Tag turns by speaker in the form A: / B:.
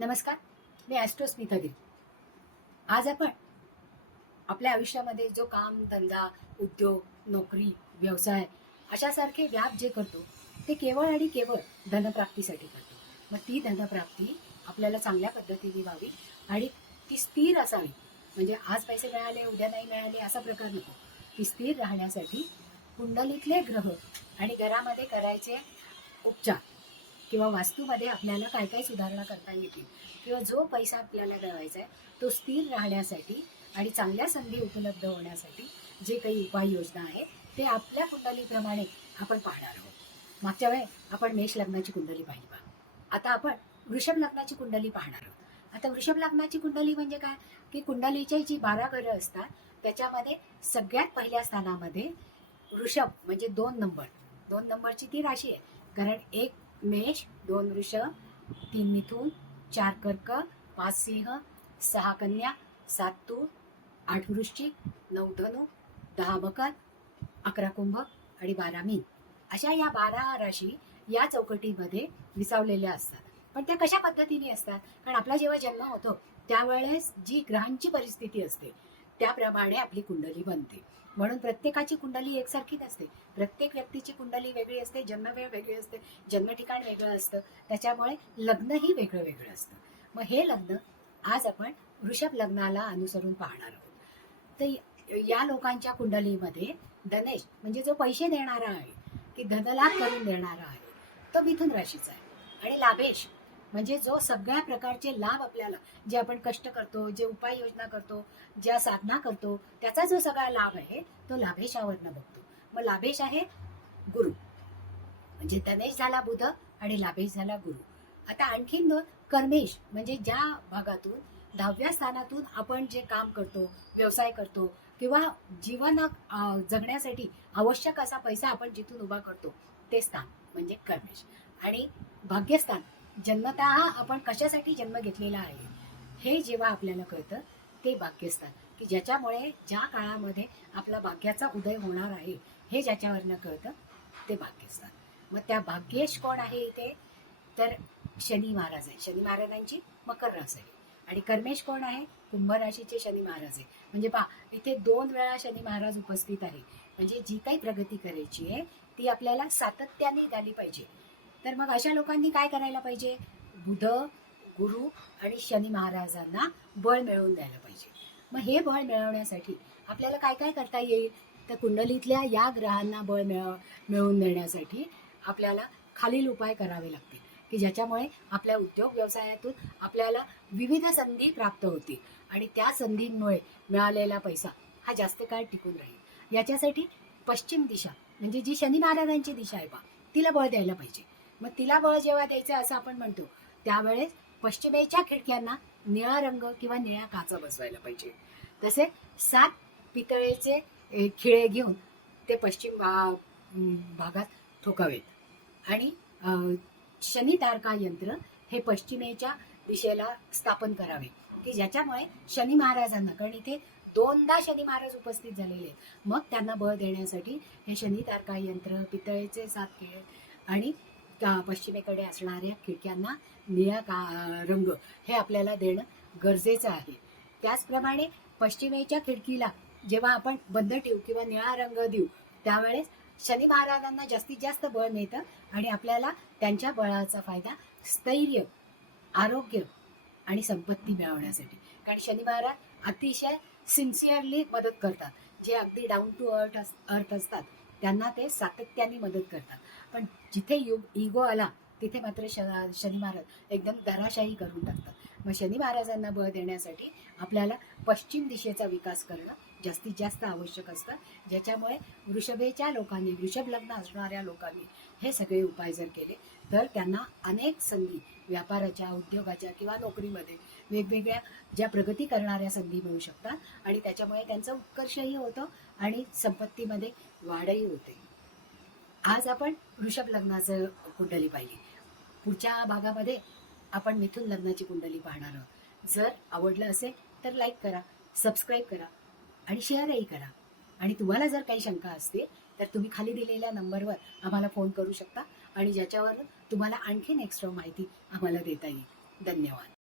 A: नमस्कार मी ॲस्ट्रोस्मिता गिरी आज आपण आपल्या आयुष्यामध्ये जो काम धंदा उद्योग नोकरी व्यवसाय अशासारखे व्याप जे करतो ते केवळ आणि केवळ धनप्राप्तीसाठी करतो. मग ती धनप्राप्ती आपल्याला चांगल्या पद्धतीने व्हावी आणि ती स्थिर असावी. म्हणजे आज पैसे मिळाले उद्या नाही मिळाले असा प्रकार नको. ती स्थिर राहण्यासाठी कुंडलीतले ग्रह आणि घरामध्ये करायचे उपचार. किंवा वास्तूमध्ये आपल्याला काय काय सुधारणा करता येतील किंवा जो पैसा आपल्याला मिळवायचा आहे तो स्थिर राहण्यासाठी आणि चांगल्या संधी उपलब्ध होण्यासाठी जे काही उपाययोजना आहे ते आपल्या कुंडलीप्रमाणे आपण पाहणार आहोत. मागच्या वेळे आपण मेष लग्नाची कुंडली पाहिली बा. आता आपण वृषभ लग्नाची कुंडली पाहणार आहोत. आता वृषभ लग्नाची कुंडली म्हणजे काय? की कुंडलीचे जी बारा घरं असतात त्याच्यामध्ये सगळ्यात पहिल्या स्थानामध्ये वृषभ म्हणजे दोन नंबर. दोन नंबरची ती राशी आहे. कारण एक मेष दोन वृषभ तीन मिथून चार कर्क पाच सिंह सहा कन्या सात तूळ आठ वृश्चिक नऊ धनु दहा मकर अकरा कुंभ आणि बारा मीन. अशा या बारा राशी या चौकटीमध्ये विसावलेल्या असतात. पण त्या कशा पद्धतीने असतात? कारण आपला जेव्हा जन्म होतो त्यावेळेस जी ग्रहांची परिस्थिती असते त्याप्रमाणे आपली कुंडली बनते. म्हणून प्रत्येकाची कुंडली एकसारखी नसते. प्रत्येक व्यक्तीची कुंडली वेगळी असते जन्मवेळ वेगळी असते जन्म ठिकाण वेगळं असतं. त्याच्यामुळे लग्नही वेगळं वेगळं असतं. मग हे लग्न आज आपण वृषभ लग्नाला अनुसरून पाहणार आहोत. तर या लोकांच्या कुंडलीमध्ये धनेश म्हणजे जो पैसे देणारा आहे की धनलाभ करून देणारा आहे तो मिथुन राशीचा आहे. आणि लाभेश म्हणजे जो सगळ्या प्रकारचे लाभ आपल्याला जे आपण कष्ट करतो जे उपाययोजना करतो ज्या साधना करतो त्याचा जो सगळा लाभ आहे तो लाभेशावरनं बघतो. मग लाभेश आहे गुरु. म्हणजे धनेश झाला बुध आणि लाभेश झाला गुरु. आता आणखीन दोन कर्मेश म्हणजे ज्या भागातून दहाव्या स्थानातून आपण जे काम करतो व्यवसाय करतो किंवा जीवन जगण्यासाठी आवश्यक असा पैसा आपण जिथून उभा करतो ते स्थान म्हणजे कर्मेश. आणि भाग्यस्थान जन्मतः आपण कशासाठी जन्म घेतलेला आहे हे जेव्हा आपल्याला कळतं ते भाग्यस्थान की ज्याच्यामुळे ज्या काळामध्ये आपला भाग्याचा उदय होणार आहे हे ज्याच्यावरनं कळतं ते भाग्यस्थान मग त्या भाग्येश कोण आहे इथे? तर शनी महाराज आहे. शनी महाराजांची मकर रास आहे. आणि कर्मेश कोण आहे? कुंभ राशीचे शनी महाराज आहे. म्हणजे पा इथे दोन वेळा शनी महाराज उपस्थित आहे. म्हणजे जी काही प्रगती करायची आहे ती आपल्याला सातत्याने झाली पाहिजे. तर मग अशा लोकांनी काय करायला पाहिजे? बुध गुरु आणि शनी महाराजांना बळ मिळवून द्यायला पाहिजे. मग हे बळ मिळवण्यासाठी आपल्याला काय काय करता येईल? तर कुंडलीतल्या या ग्रहांना बळ मिळव मिळवून देण्यासाठी आपल्याला खालील उपाय करावे लागतील. की ज्याच्यामुळे आपल्या उद्योग व्यवसायातून आपल्याला विविध संधी प्राप्त होतील आणि त्या संधींमुळे मिळालेला पैसा हा जास्त काळ टिकून राहील. याच्यासाठी पश्चिम दिशा म्हणजे जी शनी महाराजांची दिशा आहे बा तिला बळ द्यायला पाहिजे. मग तिला बळ जेव्हा द्यायचं असं आपण म्हणतो त्यावेळेस पश्चिमेच्या खिडक्यांना निळा रंग किंवा निळ्या काचा बसवायला पाहिजे. तसे सात पितळेचे खिळे घेऊन ते पश्चिम भागात ठोकावेत. आणि अ, शनी तारका यंत्र हे पश्चिमेच्या दिशेला स्थापन करावे की ज्याच्यामुळे शनी महाराजांना कारण इथे दोनदा शनी महाराज उपस्थित झालेले आहेत. मग त्यांना बळ देण्यासाठी हे शनी तारका यंत्र पितळेचे सात खेळ आणि पश्चिमेकडे असणाऱ्या खिडक्यांना निळा का रंग हे आपल्याला देणं गरजेचं आहे. त्याचप्रमाणे पश्चिमेच्या खिडकीला जेव्हा आपण बंद ठेवू किंवा निळा रंग देऊ त्यावेळेस शनी महाराजांना जास्तीत जास्त बळ मिळतं आणि आपल्याला त्यांच्या बळाचा फायदा स्थैर्य आरोग्य आणि संपत्ती मिळवण्यासाठी. कारण शनी महाराज अतिशय सिन्सिअरली मदत करतात. जे अगदी डाऊन टू अर्थ अर्थ असतात त्यांना ते सातत्याने मदत करतात. पण जिथे युग इगो आला तिथे मात्र श शनी महाराज एकदम दराशाही करून टाकतात. मग शनी महाराजांना बळ देण्यासाठी आपल्याला पश्चिम दिशेचा विकास करणं जास्तीत जास्त आवश्यक असतं. ज्याच्यामुळे वृषभेच्या लोकांनी वृषभ लग्न असणाऱ्या लोकांनी हे सगळे उपाय जर केले तर त्यांना अनेक संधी व्यापाराच्या उद्योगाच्या किंवा नोकरीमध्ये वेगवेगळ्या ज्या प्रगती करणाऱ्या संधी मिळू शकतात आणि त्याच्यामुळे त्यांचं उत्कर्षही होतं आणि संपत्तीमध्ये वाढही होते. आज आपण वृषभ लग्नाचं कुंडली पाहिली. पुढच्या भागामध्ये आपण मिथून लग्नाची कुंडली पाहणार आहोत. जर आवडलं असेल तर लाईक करा सबस्क्राईब करा आणि शेअरही करा. आणि तुम्हाला जर काही शंका असतील तर तुम्ही खाली दिलेल्या नंबरवर आम्हाला फोन करू शकता आणि ज्याच्यावर तुम्हाला आणखीन एक्स्ट्रा माहिती आम्हाला देता येईल. धन्यवाद.